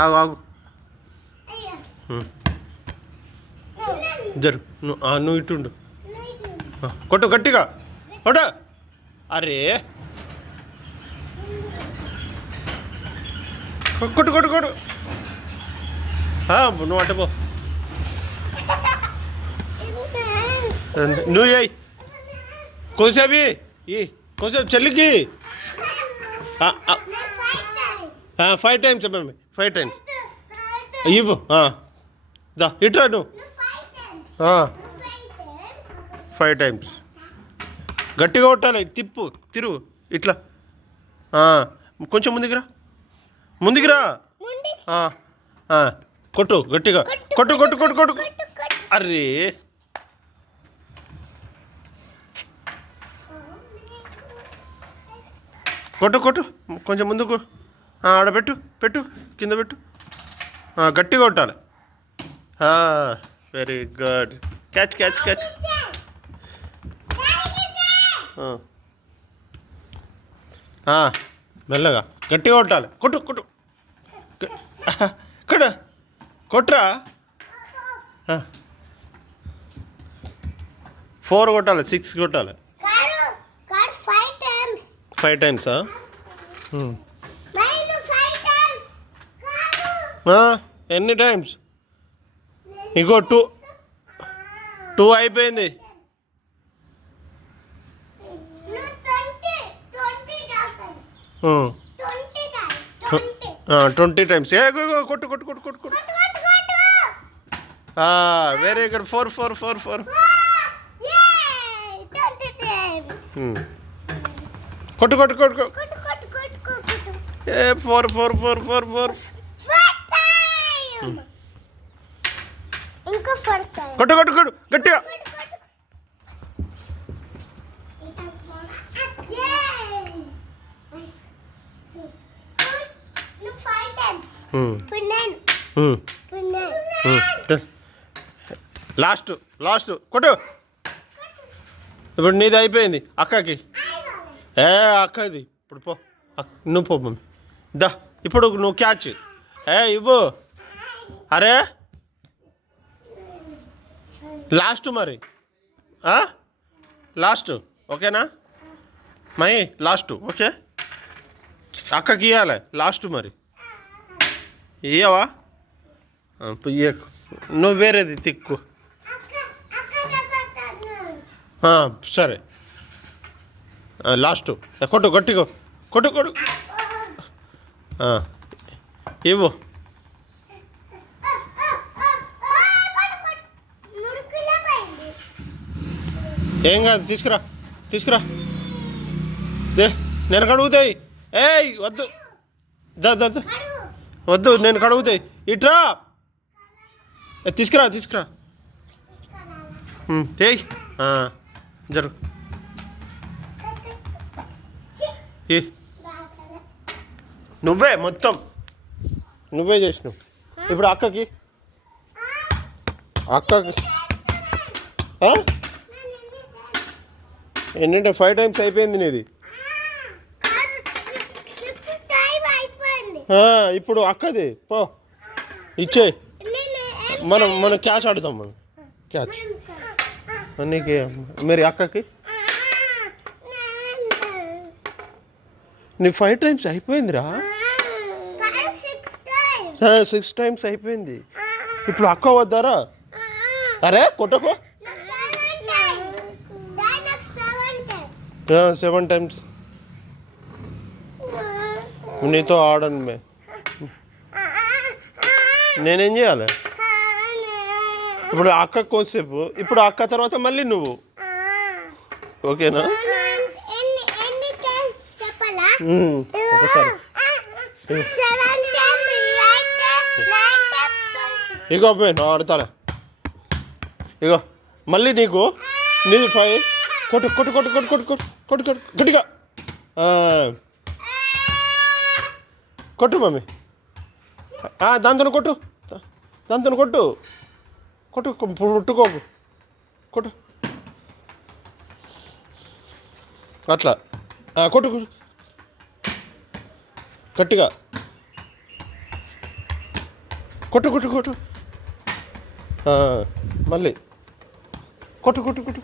ఆగు ఆగు జరు నువ్వు ఇటుండు కొట్టు గట్టిగా కొట్టు. అరే కొట్టు కొట్టు కొట్టు నువ్వు అట్టపో. నువ్వు అయ్యి కొంచెంసేపు కొంచెం చెల్లికి 5 times మమ్మీ 5 times ఇవ్వు. దా ఇట్రా నువ్వు 5 times గట్టిగా కొట్టాలి. తిరుగు ఇట్లా కొంచెం ముందుకు రా కొట్టు గట్టిగా కొట్టు కొట్టు కొట్టు కొట్టు. అరే కొట్టు కొట్టు కొంచెం ముందుకు ఆడ పెట్టు కింద పెట్టు. గట్టిగా కొట్టాలి. Very good. Catch catch catch. మెల్లగా గట్టిగా కొట్టాలి. కొట్టు కొట్టు కొట్టురా. 4 కొట్టాలి 6 కొట్టాలి. 5 times ఎన్ని టైమ్స్? ఇంకో 2 అయిపోయింది. 20 times. కొట్టు కొట్టు కొట్టు కొట్టు కొట్టు. Very good. 4 కొట్టు కొట్టు కొట్టు 4 కొట్టు కొట్టు కొట్టు గట్టిగా. లాస్ట్ కొట్టు. ఇప్పుడు నీది అయిపోయింది. అక్కకి అక్కది ఇప్పుడు పో. నువ్వు పో మమ్మీ. దా ఇప్పుడు నువ్వు క్యాచ్ ఇవ్వు. అరే లాస్ట్ మరి లాస్ట్ ఓకేనా మై? Last okay. అక్కకి ఇవ్వాలి లాస్ట్ మరి. ఇయ్యవా? ఇయ్యకు. నువ్వు వేరేది తిక్కు. సరే లాస్ట్ కొట్టు గట్టిగా కొట్టు కొట్టు ఇవ్వు. ఏం కాదు తీసుకురా దే. నేను కడుగుతాయి. వద్దు వద్దు నేను కడుగుతాయి. ఇట్రా తీసుకురా జరుగు. నువ్వే మొత్తం నువ్వే చేసినావు. ఇప్పుడు అక్కకి ఏంటంటే 5 times అయిపోయింది నీది. ఇప్పుడు అక్కది పో ఇచ్చేయి. మనం క్యాచ్ ఆడుతాం. మనం క్యాచ్ నీకు మరి అక్కకి నీ 5 times అయిపోయిందిరా. 6 times అయిపోయింది. ఇప్పుడు అక్క వద్దారా? అరే కొట్టకో. 7 times నీతో ఆడను మే. నేనేం చేయాలి ఇప్పుడు? అక్క కొంచెంసేపు. ఇప్పుడు అక్క తర్వాత మళ్ళీ నువ్వు. ఓకేనా? ఒకసారి ఇగో నేను ఆడతాను. ఇగో మళ్ళీ నీది 5. కొట్టు కొట్టు కొట్టు కొట్టు కొట్టు కొట్టు కొట్టు కొట్టు గట్టిగా కొట్టు మమ్మీ. దాంతో కొట్టు పుట్టుకోకు కొట్టు అట్లా కొట్టు గట్టిగా. కొట్టు కొట్టు కొట్టు ఆ, మళ్ళీ కొట్టు కొట్టు కొట్టు